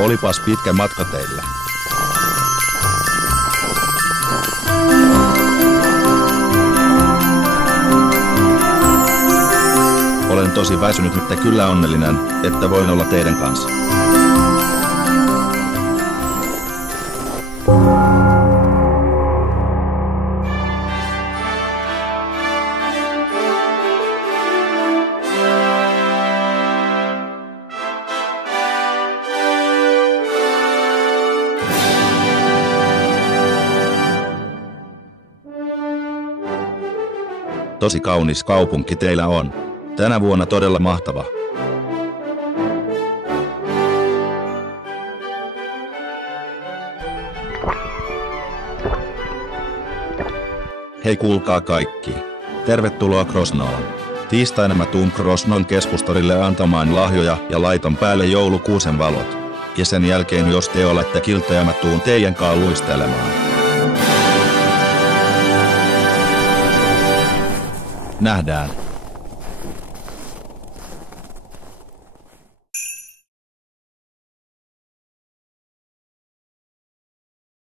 Olipas pitkä matka teillä. Olen tosi väsynyt, mutta kyllä onnellinen, että voin olla teidän kanssa. Tosi kaunis kaupunki teillä on. Tänä vuonna todella mahtava. Hei kuulkaa kaikki. Tervetuloa Krosnoon. Tiistaina mä tuun Krosnon keskustorille antamaan lahjoja ja laitan päälle joulukuusen valot. Ja sen jälkeen jos te olette kilttejä mä tuun teidän kaa luistelemaan. Nähdään.